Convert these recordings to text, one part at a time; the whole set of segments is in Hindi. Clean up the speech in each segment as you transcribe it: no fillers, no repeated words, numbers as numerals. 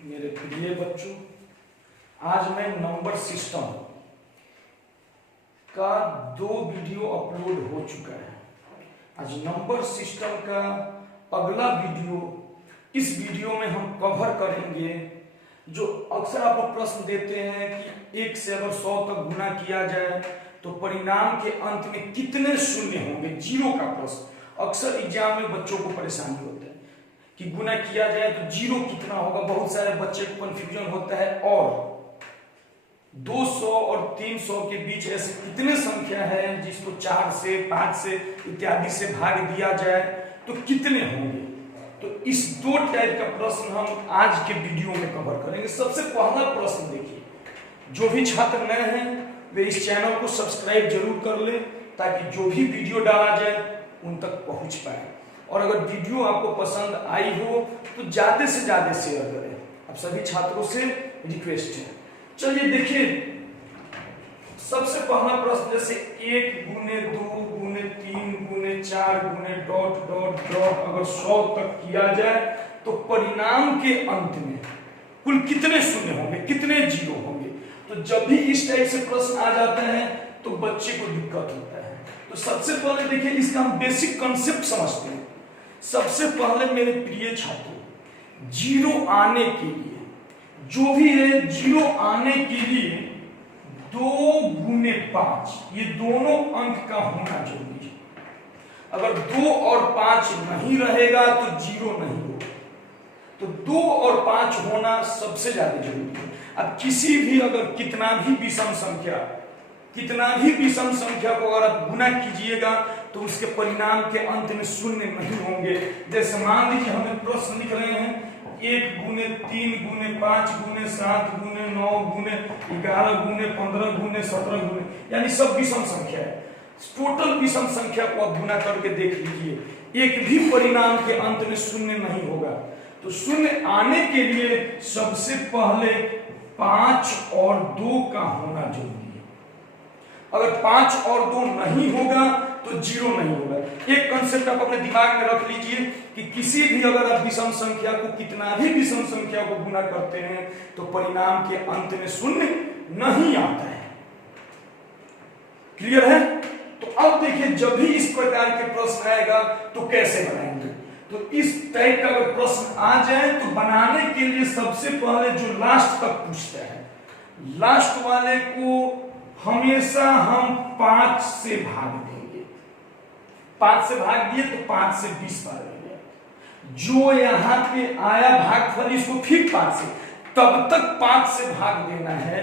मेरे प्रिय बच्चों, आज मैं नंबर सिस्टम का 2 वीडियो अपलोड हो चुका है। आज नंबर सिस्टम का अगला वीडियो, इस वीडियो में हम कवर करेंगे जो अक्सर आपको प्रश्न देते हैं कि 1 से अगर 100 तक गुना किया जाए तो परिणाम के अंत में कितने शून्य होंगे। जीरो का प्रश्न अक्सर एग्जाम में बच्चों को परेशानी होता है कि गुना किया जाए तो जीरो कितना होगा। बहुत सारे बच्चे को कंफ्यूजन होता है। और 200 और 300 के बीच ऐसे कितने संख्या है जिसको 4 से 5 से इत्यादि से भाग दिया जाए तो कितने होंगे। तो इस 2 टाइप का प्रश्न हम आज के वीडियो में कवर करेंगे। सबसे पहला प्रश्न देखिए, जो भी छात्र नए हैं वे इस चैनल को सब्सक्राइब जरूर कर ले ताकि जो भी वीडियो डाला जाए उन तक पहुंच पाए। और अगर वीडियो आपको पसंद आई हो तो ज्यादा से ज्यादा शेयर करें। अब सभी छात्रों से रिक्वेस्ट है। चलिए देखिए, सबसे पहला प्रश्न जैसे 1 गुने 2 गुने 3 गुने 4 गुने डॉट डॉट डॉट अगर 100 तक किया जाए तो परिणाम के अंत में कुल कितने शून्य होंगे, कितने जीरो होंगे। तो जब भी इस टाइप से प्रश्न आ जाते हैं तो बच्चे को दिक्कत होता है। तो सबसे पहले देखिए, इसका हम बेसिक कंसेप्ट समझते हैं। सबसे पहले मेरे प्रिय छात्रों, जीरो आने के लिए जो भी है, जीरो आने के लिए 2 गुने 5 ये दोनों अंक का होना जरूरी है। अगर 2 और 5 नहीं रहेगा तो जीरो नहीं होगा। तो 2 और 5 होना सबसे ज्यादा जरूरी है। अब किसी भी अगर कितना भी विषम संख्या को अगर आप गुना कीजिएगा तो उसके परिणाम के अंत में शून्य नहीं होंगे। जैसे मान लीजिए हमें प्रश्न लिख रहे हैं 1 गुने 3 गुने 5 गुने 7 गुने 9 गुने 11 गुने 15 गुने 17 गुने, यानी सब विषम संख्या है। टोटल विषम संख्या को आप गुना करके देख लीजिए, एक भी परिणाम के अंत में शून्य नहीं होगा। तो शून्य आने के लिए सबसे पहले 5 और 2 का होना जरूरी है। अगर 5 और 2 नहीं होगा तो जीरो नहीं होगा। एक कंसेप्ट आप अपने दिमाग में रख लीजिए कि किसी भी अगर आप विषम संख्या को, कितना भी विषम संख्या को गुना करते हैं तो परिणाम के अंत में शून्य नहीं आता है। क्लियर है? तो अब देखिए, जब भी इस प्रकार के प्रश्न आएगा तो कैसे बनाएंगे। तो इस टाइप का अगर प्रश्न आ जाए तो बनाने के लिए सबसे पहले जो लास्ट तक पूछता है, लास्ट वाले को हमेशा हम 5 से भाग देंगे। 5 से भाग दिए तो 5 से 20 बार हो गया। जो यहां पे आया भागफल, इसको फिर 5 से, तब तक 5 से भाग देना है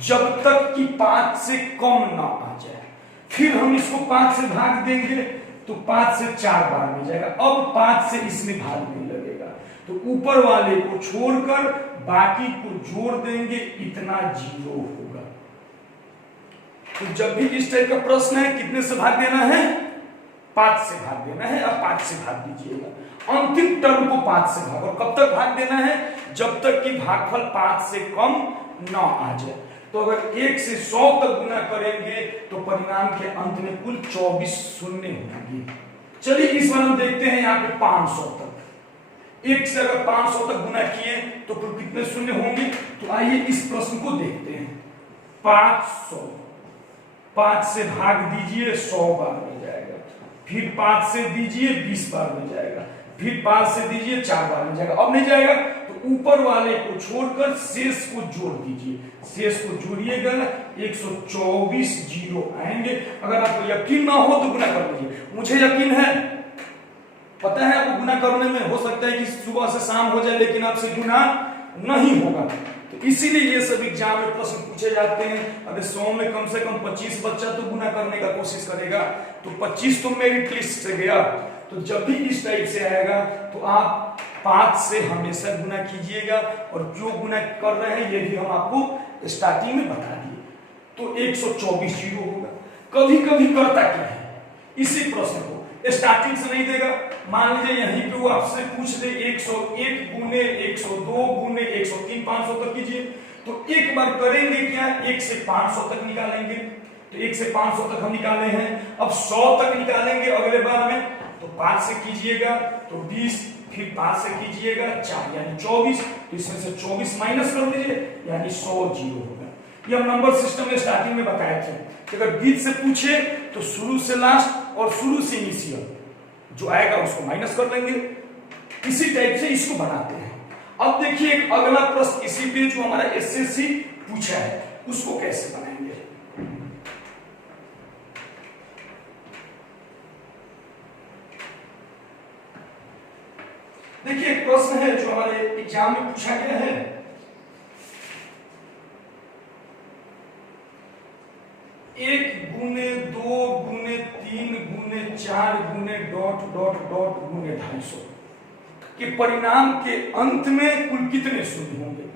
जब तक कि 5 से कम ना आ जाए। फिर हम इसको 5 से भाग देंगे तो 5 से 4 बार मिल जाएगा। अब 5 से इसमें भाग नहीं लगेगा तो ऊपर वाले को छोड़कर बाकी को जोड़ देंगे, इतना जीरो होगा। तो जब भी इस टाइप का प्रश्न है, कितने से भाग देना है? 5 से भाग देना है। अब 5 से भाग दीजिएगा, अंतिम टर्म को 5 से भाग। और कब तक भाग देना है? जब तक कि भागफल 5 से कम ना आ जाए। तो अगर 1 से 100 तक गुना करेंगे तो परिणाम के अंत में कुल 24 शून्य होंगे। चलिए इस बार हम देखते हैं यहाँ पे 500 तक। 1 से अगर 500 तक गुना किए तो कुल कितने शून्य होंगे। तो आइए इस प्रश्न को देखते हैं। 500, 5 से भाग दीजिए 100 बार मिल जाएगा। फिर 5 से दीजिए 20 बार मिल जाएगा। फिर 5 से दीजिए 4 बार मिल जाएगा। अब नहीं जाएगा तो ऊपर वाले को छोड़कर शेष को जोड़ दीजिए। शेष को जोड़िएगा, 124 जीरो आएंगे। अगर आपको यकीन ना हो तो गुना कर लीजिए। मुझे यकीन है, पता है आपको गुना करने में हो सकता है कि सुबह से शाम हो जाए लेकिन आपसे गुना नहीं होगा। तो इसीलिए ये सब एग्जाम में प्रश्न पूछे जाते हैं। अगर 100 में कम से कम 25 बच्चा तो गुना करने का कोशिश करेगा तो 25 तो मेरिट लिस्ट से गया। तो जब भी इस टाइप से आएगा तो आप 5 से हमेशा गुना कीजिएगा। और जो गुना कर रहे हैं ये भी हम आपको स्टार्टिंग में बता दिए। तो 124 जीरो होगा। कभी कभी करता क्या है, इसी प्रश्न को स्टार्टिंग से नहीं देगा। मान लीजिए यहीं पे वो आपसे पूछ दे 101 गुने 102 गुने 103, 500 तक कीजिए। तो एक बार करेंगे क्या, 1 से 500 तक निकालेंगे। तो 1 से 500 तक हम निकाले हैं। अब 100 तक निकालेंगे अगले बार में। तो 5 से कीजिएगा तो 20, फिर 5 से कीजिएगा 4 यानी 24, तो इसमें से 24 माइनस कर दीजिए यानी 100 जीरो होगा। ये हम नंबर सिस्टम में स्टार्टिंग में बताए थे कि अगर बीच से पूछे तो शुरू से लास्ट और शुरू से इनिशियल जो आएगा उसको माइनस कर लेंगे। इसी टाइप से इसको बनाते हैं। अब देखिए एक अगला प्रश्न इसी पे जो हमारा एसएससी पूछा है उसको कैसे बनाएंगे। देखिए एक प्रश्न है जो हमारे एग्जाम में पूछा गया है। एक गुने 2 गुने 3 गुने 4 गुने डॉट डॉट डॉट गुने 250 के परिणाम के अंत में कुल कितने शून्य होंगे।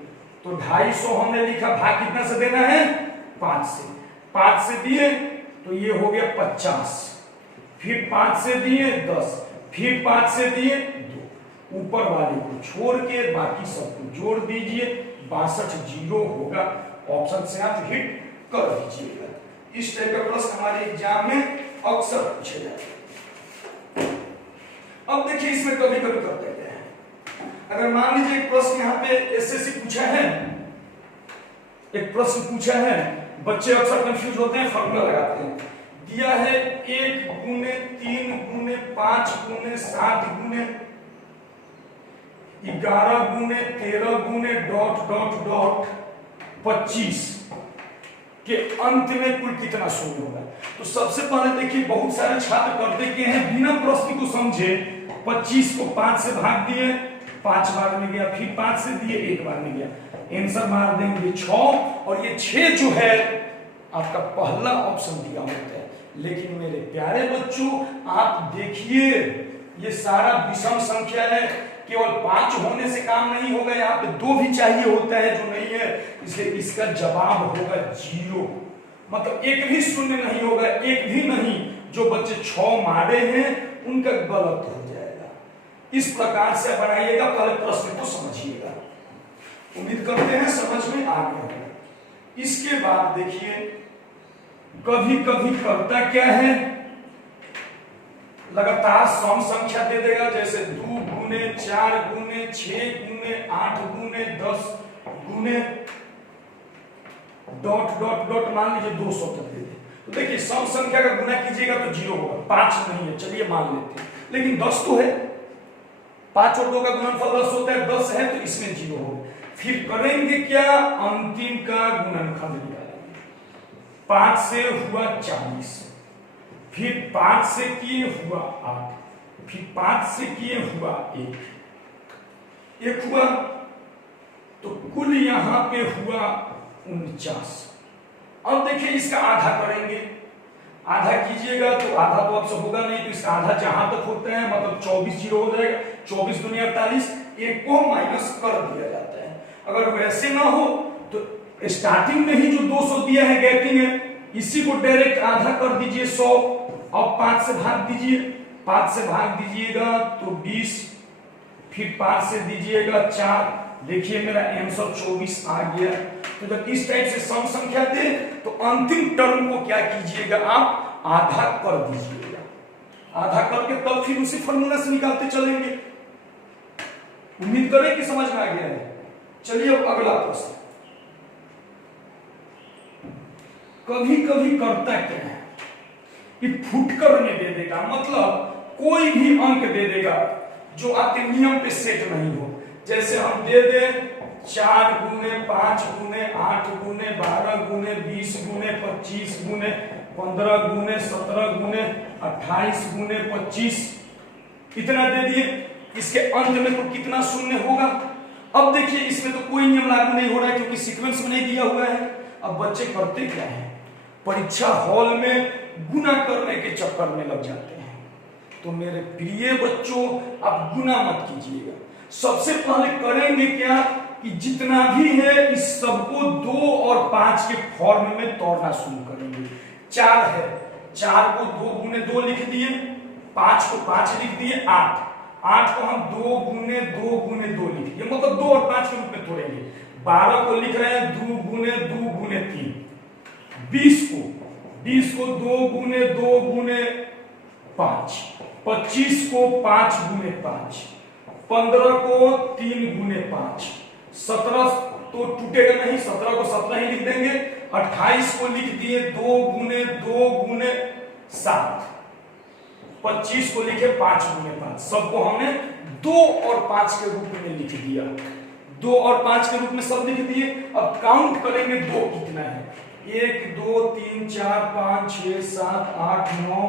तो 250 हमने लिखा, भाग कितना से देना है 5 से। 5 से दिए तो ये हो गया 50, फिर 5 से दिए 10, फिर 5 से दिए 2, ऊपर वाले को छोड़ के बाकी सबको जोड़ दीजिए, 62 जीरो होगा। ऑप्शन से आप हिट कर दीजिएगा। इस टाइप का प्रश्न हमारे एग्जाम में अक्सर पूछे जाते हैं। अब देखिए इसमें कभी कभी कर देते हैं। अगर मान लीजिए एक प्रश्न यहाँ पे एसएससी पूछा है, एक प्रश्न पूछा है, बच्चे अक्सर कंफ्यूज होते हैं, फॉर्मूला लगाते हैं। दिया है 1 गुने 3 गुने 5 गुने 7 गुने 11 गुने 13 गुने डॉट डॉट डॉट 25 के अंत में कुल कितना शून्य होगा। तो सबसे पहले देखिए बहुत सारे छात्र करते क्या हैं, बिना प्रश्न को समझे 25 को 5 से भाग दिए, 5 बार में गया, फिर 5 से दिए, 1 बार में गया, आंसर मार देंगे 6। और ये 6 जो है आपका पहला ऑप्शन दिया होता है। लेकिन मेरे प्यारे बच्चों आप देखिए ये सारा विषम संख्या है, केवल 5 होने से काम नहीं होगा, यहाँ पे 2 भी चाहिए होता है जो नहीं है, इसलिए इसका जवाब होगा 0। मतलब एक भी शून्य नहीं होगा, एक भी नहीं। जो बच्चे 6 मारे हैं उनका गलत हो जाएगा। इस प्रकार से बनाइएगा, पहले प्रश्न को समझिएगा। उम्मीद करते हैं समझ में आ गया होगा। इसके बाद देखिए कभी कभी करता क्या है, लगातार सम संख्या दे देगा, जैसे 2 गुने 4 गुने 6 गुने 8 गुने 10 गुने डॉट डॉट डॉट मान लीजिए 200 तक दे दे। तो देखिए सम संख्या का गुना कीजिएगा तो 0 होगा, 5 नहीं है, चलिए मान लेते हैं, लेकिन 10 तो है, 5 और 2 का गुणनफल 10 होता है, 10 है तो इसमें 0 होगा। फिर करेंगे क्या, अंतिम का गुणनखंड निकालेंगे। 5 से हुआ 40, फिर 5 से किए हुआ 8, फिर 5 से किए हुआ 1 हुआ, तो कुल यहां पे हुआ 49। अब देखिए इसका आधा करेंगे, आधा कीजिएगा तो आधा तो अब से होगा नहीं, तो इसका आधा जहां तक होता है मतलब 24 जीरो हो जाएगा, 24 दूनी 48, 1 को माइनस कर दिया जाता है। अगर वैसे ना हो तो स्टार्टिंग में ही जो 200 दिया है गैपिंग है, इसी को डायरेक्ट आधा कर दीजिए 100। अब 5 से भाग दीजिए, 5 से भाग दीजिएगा तो 20, फिर 5 से दीजिएगा 4, देखिए मेरा आंसर 24 आ गया। तो जब इस टाइप से सम संख्या दे तो अंतिम टर्म को क्या कीजिएगा, आप आधा कर दीजिएगा। आधा करके तब फिर उसी फॉर्मूला से निकालते चलेंगे। उम्मीद करें कि समझ में आ गया है। चलिए अब अगला प्रश्न। कभी कभी करता क्या है कि फुटकर में दे देगा, मतलब कोई भी अंक दे देगा जो आपके नियम पे सेट नहीं हो। जैसे हम दे दे 4 गुने 5 गुने 8 गुने 12 गुने 20 गुने 25 गुने 15 गुने 17 गुने 28 गुने 25, इतना दे दिए। इसके अंत में तो कितना शून्य होगा। अब देखिए इसमें तो कोई नियम लागू नहीं हो रहा है क्योंकि सीक्वेंस में नहीं दिया हुआ है। अब बच्चे करते क्या है, परीक्षा हॉल में गुना करने के चक्कर में लग जाते हैं। तो मेरे प्रिय बच्चों आप गुना मत कीजिएगा। सबसे पहले करेंगे क्या कि जितना भी है इस सबको 2 और 5 के फॉर्म में तोड़ना शुरू करेंगे। 4 है, 4 को 2 गुने 2 लिख दिए, 5 को 5 लिख दिए, 8 को हम 2 गुने 2 गुने 2 लिख दिए, मतलब 2 और 5 के रूप में तोड़ेंगे। 12 को लिख रहे हैं 2 गुने 2 गुने 3, 20 को 2 गुने 5, 25 को 5 गुने 5, 15 को 3 गुने 5, 17 तो टूटेगा नहीं, 17 को 17 ही लिख देंगे। 28 को लिख दिए 2 गुने 7, 25 को लिखे 5 गुने 5। सबको हमने 2 और 5 के रूप में लिख दिया, 2 और 5 के रूप में सब लिख दिए। अब काउंट करेंगे 2 कितना है, 1 2 3 4 5 6 7 8 9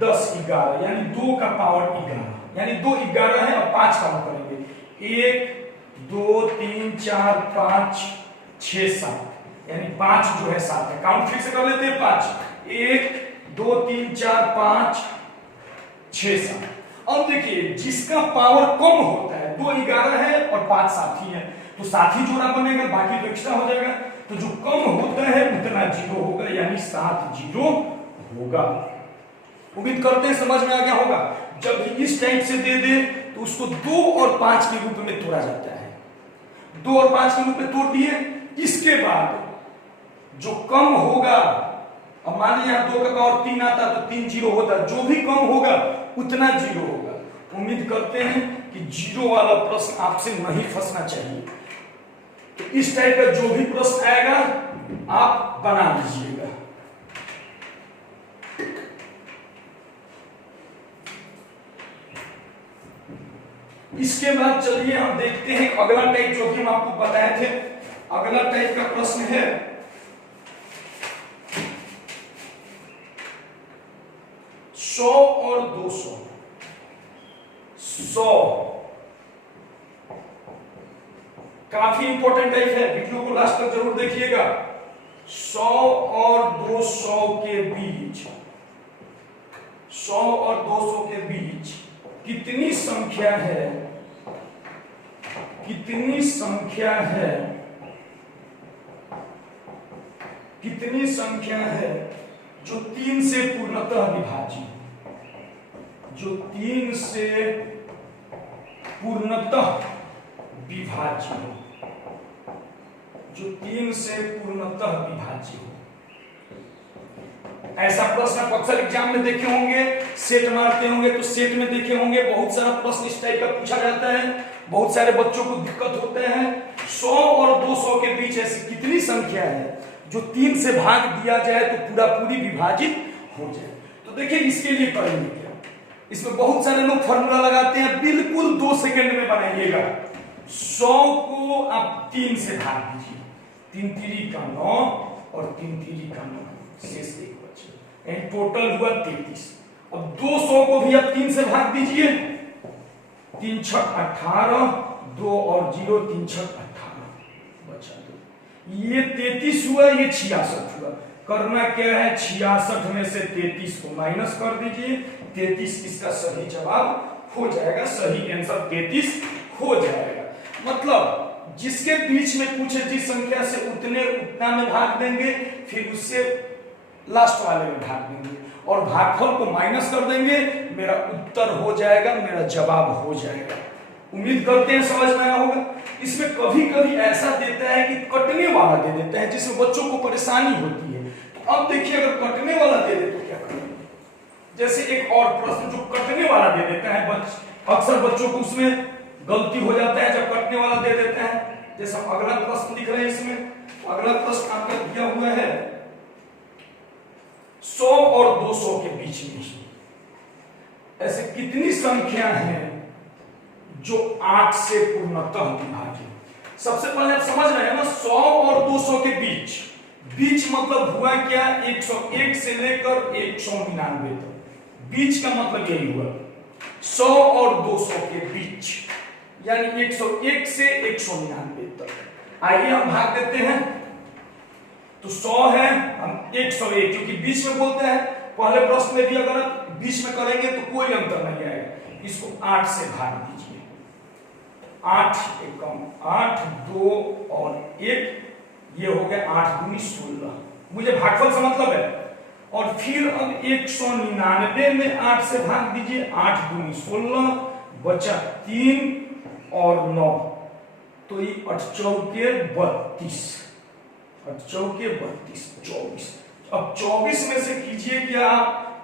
10 11, यानी 2 का पावर 11, यानी 2 11 है। अब 5 काउंट करेंगे, 1 2 3 4 5 6 7, यानी 5 जो है 7 है। काउंट फिर से कर लेते हैं, 5 1 2 3 4 5 6 7। अब देखिए जिसका पावर कम होता है, 2 11 है और 5 साथी है, तो साथी जोड़ा बनेगा, बाकी तो एक्स्ट्रा हो जाएगा। तो जो कम होता है उतना 0 होगा, यानी 7 0 होगा। उम्मीद करते हैं समझ में आ गया होगा। जब इस टाइप से दे दे तो उसको 2 और 5 के रूप में तोड़ा जाता है, 2 और 5 के रूप में तोड़ दिए। इसके बाद जो कम होगा, अब मान लीजिए 2 का पावर 3 आता तो 3 0 होता, जो भी कम होगा उतना 0 होगा। उम्मीद करते हैं कि 0 वाला प्रश्न आपसे नहीं फंसना चाहिए। तो इस टाइप का जो भी प्रश्न आएगा आप बना लीजिएगा। इसके बाद चलिए हम देखते हैं अगला टाइप, जो कि हम आपको बताए थे। अगला टाइप का प्रश्न है 100 और 200। 100 काफी इंपॉर्टेंट टाइप है, वीडियो को लास्ट तक जरूर देखिएगा। 100 और 200 के बीच, 100 और 200 के बीच कितनी संख्या है, कितनी संख्या है, कितनी संख्या है जो 3 से पूर्णतः विभाज्य, जो 3 से पूर्णतः विभाज्य हो, जो 3 से पूर्णतः विभाज्य हो। ऐसा प्रश्न आप अक्सर एग्जाम में देखे होंगे, सेट मारते होंगे तो सेट में देखे होंगे, बहुत सारा प्रश्न इस टाइप का पूछा जाता है, बहुत सारे बच्चों को दिक्कत होते हैं। 100 और 200 के बीच ऐसी कितनी संख्या है जो 3 से भाग दिया जाए तो पूरा पूरी विभाजित हो जाए। तो देखिए इसके लिए करेंगे क्या, इसमें बहुत सारे लोग फॉर्मूला लगाते हैं, बिल्कुल 2 सेकंड में बनाइएगा। 100 को आप 3 से भाग दीजिए, 3 3 का 9 और 3 3 का 9, शेष 1 बचे, यानी टोटल हुआ 33। अब 200 को भी आप 3 से भाग दीजिए, 3 6 18, 2 और 0 3 6 18 बचा 2, ये 33 हुआ, ये 66 हुआ। करना क्या है, 66 में से 33 को माइनस कर दीजिए, 33 इसका सही जवाब हो जाएगा, सही आंसर 33 हो जाएगा। मतलब जिसके बीच में पूछे जिस संख्या से उतना में भाग देंगे, फिर उससे लास्ट वाले में भाग देंगे और भागफल को माइनस कर देंगे, मेरा उत्तर हो जाएगा, मेरा जवाब हो जाएगा। उम्मीद करते हैं समझ में आया होगा। इसमें कभी कभी ऐसा देता है कि कटने वाला दे देता है, जिसमें बच्चों को परेशानी होती है। तो अब देखिए अगर कटने वाला दे दे तो क्या करेंगे। जैसे एक और प्रश्न जो कटने वाला दे देता है, अक्सर बच्चों को उसमें गलती हो जाता है जब कटने वाला दे देता है। जैसे अगला प्रश्न लिख रहे हैं, इसमें अगला प्रश्न आपका दिया हुआ है 100 और 200 के बीच में ऐसे कितनी संख्या है जो 8 से पूर्णतः विभाजित। सबसे पहले आप समझ रहे हैं ना, 100 और 200 के बीच, बीच मतलब हुआ क्या, 101 से लेकर 199 तक, बीच का मतलब यही हुआ। 100 और 200 के बीच यानी 101 से 199 तक। आइए हम भाग देते हैं। तो 100 है, हम 101 क्योंकि बीच में बोलते हैं, पहले प्रश्न में भी अगर बीच में करेंगे तो कोई अंतर नहीं आएगा। इसको 8 से भाग दीजिए, 8 एकम 8, 2 और 1, ये हो गया 8 दूनी 16। मुझे भागफल से मतलब है। और फिर अब 199 में 8 से भाग दीजिए, 8 दूनी 16, बचा 3 और 9, तो ये 8 चौके 32, 8 चौके 32, 24। अब 24 में से कीजिए क्या,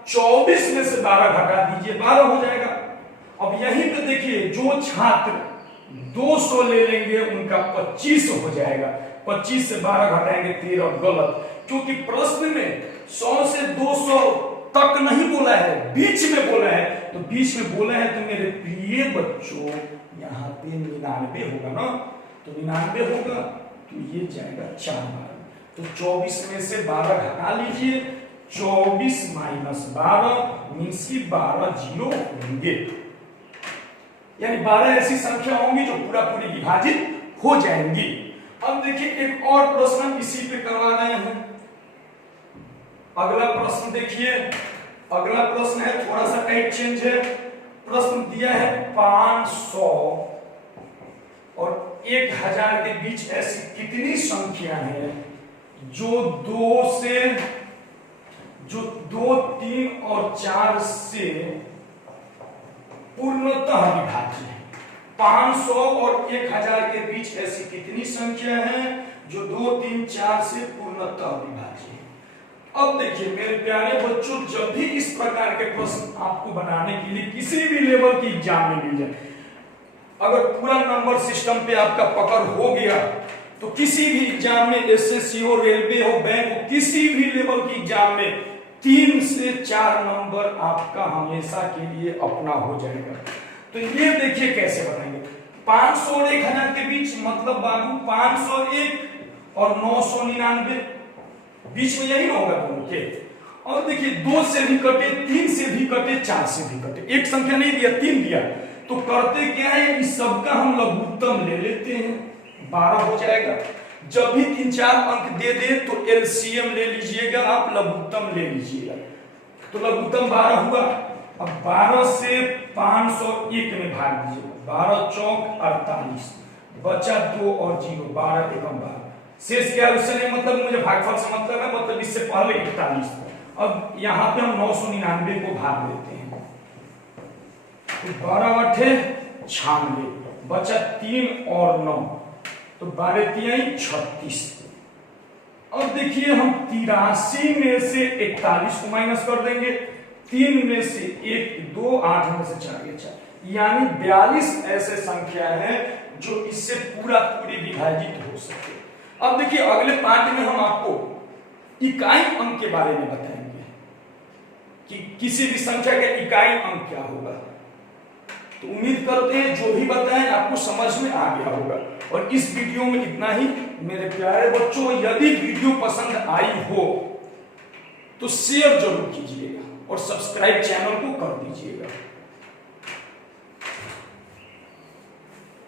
24 में से 12 घटा दीजिए, 12 हो जाएगा। अब यहीं पे देखिए जो छात्र 200 ले लेंगे उनका 25 हो जाएगा, 25 से 12 घटाएंगे 13, गलत, क्योंकि प्रश्न में 100 से 200 तक नहीं बोला है, बीच में बोला है। तो बीच में बोला है तो मेरे प्रिय बच्चों यहाँ पे 99 होगा ना, तो 99 होगा तो ये जाएगा 4 बार, तो 24 में से 12 घटा लीजिए, 24 माइनस 12 मीन्स की 12 जीरो होंगे, यानी 12 ऐसी संख्या होंगी जो पूरा पूरी विभाजित हो जाएंगी। अब देखिए एक और प्रश्न इसी पे करवा रहे हैं। अगला प्रश्न देखिए, अगला प्रश्न है थोड़ा सा टाइप चेंज है। प्रश्न दिया है 500 और 1000 के बीच ऐसी कितनी संख्या है जो 2, 3 और 4 से पूर्णतः विभाज्य है। 500 और 1000 के बीच ऐसी कितनी संख्या है जो 2, 3, 4 से पूर्णतः विभाज्य है। अब देखिए मेरे प्यारे बच्चों, जब भी इस प्रकार के प्रश्न आपको बनाने के लिए किसी भी लेवल की एग्जाम में मिल जाए, अगर पूरा नंबर सिस्टम पे आपका पकड़ हो गया तो किसी भी एग्जाम में, एसएससी हो, रेलवे हो, बैंक हो, किसी भी लेवल की एग्जाम में 3 से 4 नंबर आपका हमेशा के लिए अपना हो जाएगा। तो ये देखिए कैसे बनाएंगे। 500 और 1000 के बीच मतलब बाबू 501 और 999, बीच में यही होगा दोनों के। और देखिए 2 से भी कटे, 3 से भी कटे, 4 से भी कटे, एक संख्या नहीं दिया 3 दिया, तो करते क्या है, इस सबका हम लघुत्तम ले लेते हैं, 12 हो जाएगा। जब भी 3-4 अंक दे दे तो एलसीएम ले लीजिएगा, आप लघुत्तम ले लीजिएगा, तो लघुत्तम 12 हुआ। अब 12 से 501 में भाग दीजिए, 12 चौक 48, बचा 2 और 0, 12 एकम 12, शेष क्या है उससे नहीं मतलब, मुझे भागफल से मतलब है, मतलब इससे पहले 41। अब यहाँ पे हम 999 को भाग देते हैं, तो 12 अठे 96, बचा 3 और 9, तो 12 तिहाई 36। अब देखिए हम 83 में से 41 को माइनस कर देंगे, 3 में से 1, 2, 8 में से 4, यानी 42 ऐसे संख्या है जो इससे पूरा पूरी विभाजित हो सके। अब देखिए अगले पार्ट में हम आपको इकाई अंक के बारे में बताएंगे कि किसी भी संख्या का इकाई अंक क्या होगा। तो उम्मीद करते हैं जो भी बताएं आपको समझ में आ गया होगा। और इस वीडियो में इतना ही मेरे प्यारे बच्चों, यदि वीडियो पसंद आई हो तो शेयर जरूर कीजिएगा और सब्सक्राइब चैनल को कर दीजिएगा।